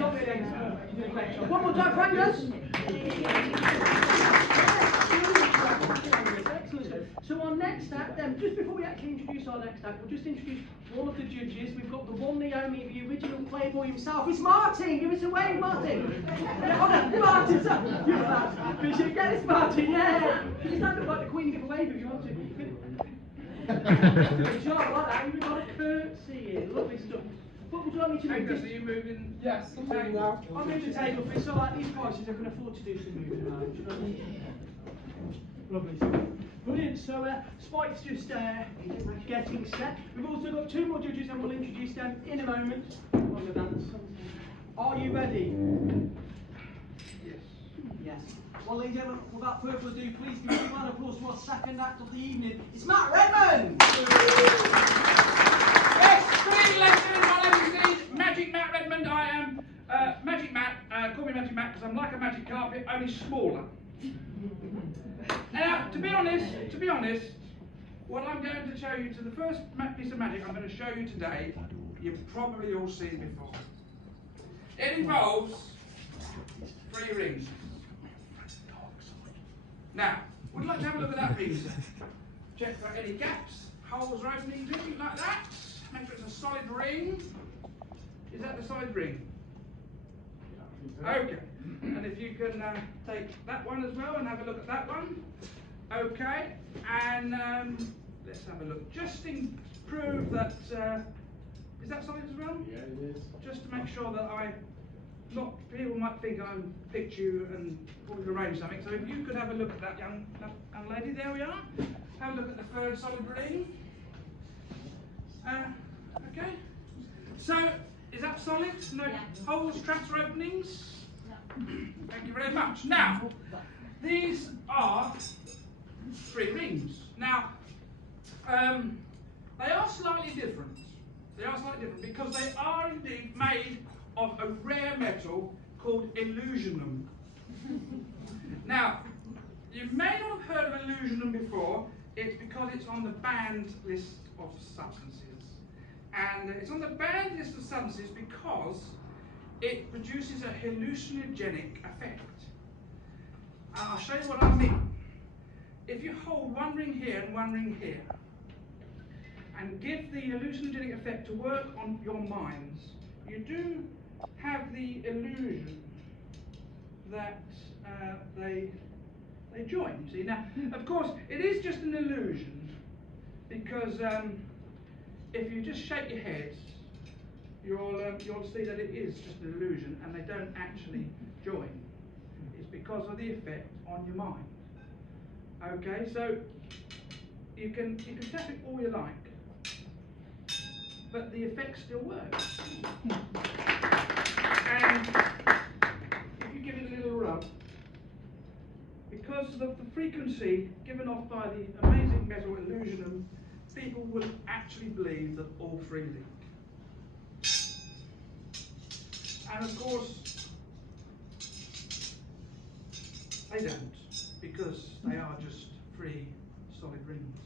Not really expert. You did a great job. One more time, Frangus. Excellent. So our next act, then, just before we actually introduce our next act, we'll just introduce one of the judges. We've got the one, the only, the original Playboy himself. It's Martin. Give us a wave, Martin. Yeah, Martin. So, you're that. Appreciate it. Get us, Martin. Yeah. You can stand up like the Queen and give a wave if you want to. Good job, like that. You've got a curtsy here. Lovely stuff. What would you like me to do? Angus, are you moving? Yes, I'm moving now. I'll move the table for so like these prices I can afford to do some moving around. Do you know what I mean? Lovely stuff. Brilliant. So Spike's just getting set. We've also got two more judges and we'll introduce them in a moment on the dance. Are you ready? Yes. Yes. Well, ladies and gentlemen, without further ado, please give a round of applause to our second act of the evening. It's Matt Redman! Yes, good evening, ladies and gentlemen. My name is Magic Matt Redmond. I am Magic Matt. Call me Magic Matt because I'm like a magic carpet, only smaller. Now, to be honest, what I'm going to show you to the first piece of magic I'm going to show you today, you've probably all seen before. It involves 3 rings. Now, would you like to have a look at that piece? Check for any gaps, holes or openings, anything like that. Make sure it's a solid ring. Is that the solid ring? Okay. And if you can take that one as well and have a look at that one. Okay. And let's have a look. Just to prove that, is that solid as well? Yeah, it is. Just to make sure that people might think I'm picked you and probably arrange something. So if you could have a look at that young lady, there we are. Have a look at the third solid ring. Okay. So is that solid? No holes, traps, or openings? Thank you very much. Now, these are 3 rings. Now, they are slightly different. They are slightly different because they are indeed made of a rare metal called illusionum. Now, you may not have heard of illusionum before. It's because it's on the banned list of substances. And it's on the banned list of substances because it produces a hallucinogenic effect. And I'll show you what I mean. If you hold one ring here and one ring here, and give the hallucinogenic effect to work on your minds, you do have the illusion that they join, you see. Now, of course, it is just an illusion, because if you just shake your heads, you'll see that it is just an illusion and they don't actually join. It's because of the effect on your mind. Okay, so you can tap it all you like, but the effect still works. And if you give it a little rub, because of the frequency given off by the amazing metal illusionum, people will actually believe that all 3 link. And of course, they don't, because they are just 3 solid rings.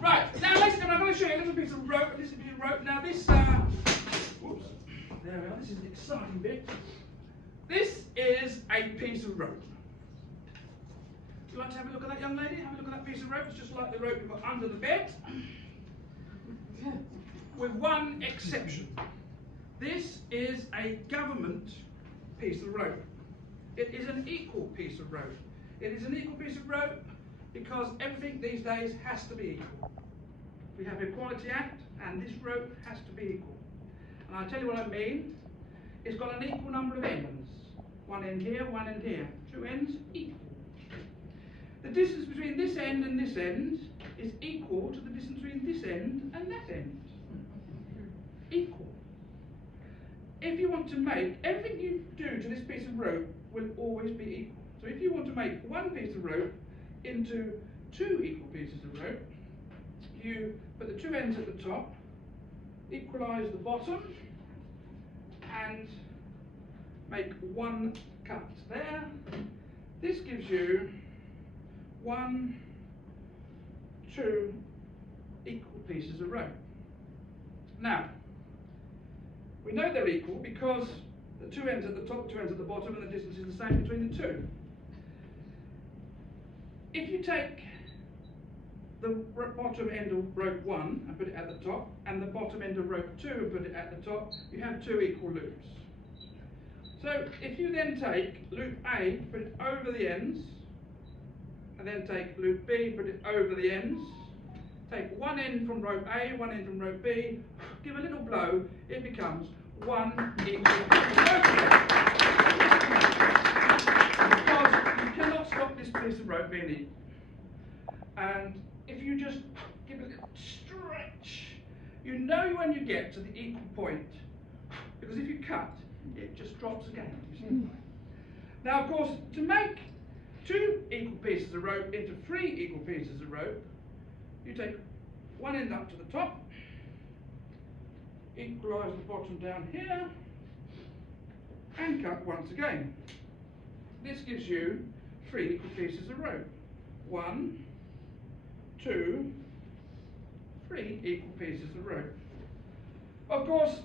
Right, now ladies and gentlemen, I'm going to show you a little piece of rope. Now this, whoops, there we are, this is an exciting bit. This is a piece of rope. Would you like to have a look at that, young lady? Have a look at that piece of rope. It's just like the rope you've got under the bed. With one exception. This is a government piece of rope. It is an equal piece of rope. It is an equal piece of rope because everything these days has to be equal. We have Equality Act, and this rope has to be equal. And I'll tell you what I mean. It's got an equal number of ends. One end here, one end here. 2 ends equal. The distance between this end and this end is equal to the distance between this end and that end. Equal. If you want to make, everything you do to this piece of rope will always be equal. So if you want to make one piece of rope into 2 equal pieces of rope, you put the 2 ends at the top, equalise the bottom and make one cut there. This gives you 1, 2 equal pieces of rope. Now, we know they're equal because the 2 ends at the top, 2 ends at the bottom, and the distance is the same between the two. If you take the bottom end of rope 1 and put it at the top, and the bottom end of rope 2 and put it at the top, you have 2 equal loops. So if you then take loop A, put it over the ends, and then take loop B, put it over the ends, take one end from rope A, one end from rope B, give a little blow, it becomes 1 equal rope. Because you cannot stop this piece of rope being equal. And if you just give a little stretch, you know when you get to the equal point, because if you cut, it just drops again. Now, of course, to make 2 equal pieces of rope into 3 equal pieces of rope, you take one end up to the top, equalise the bottom down here, and cut once again. This gives you 3 equal pieces of rope. 1, 2, 3 equal pieces of rope. Of course,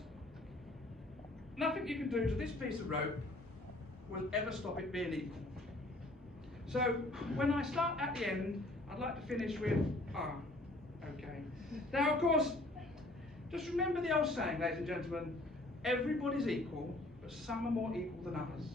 nothing you can do to this piece of rope will ever stop it being equal. So when I start at the end, I'd like to finish with R. Okay. Now, of course, just remember the old saying, ladies and gentlemen, everybody's equal, but some are more equal than others.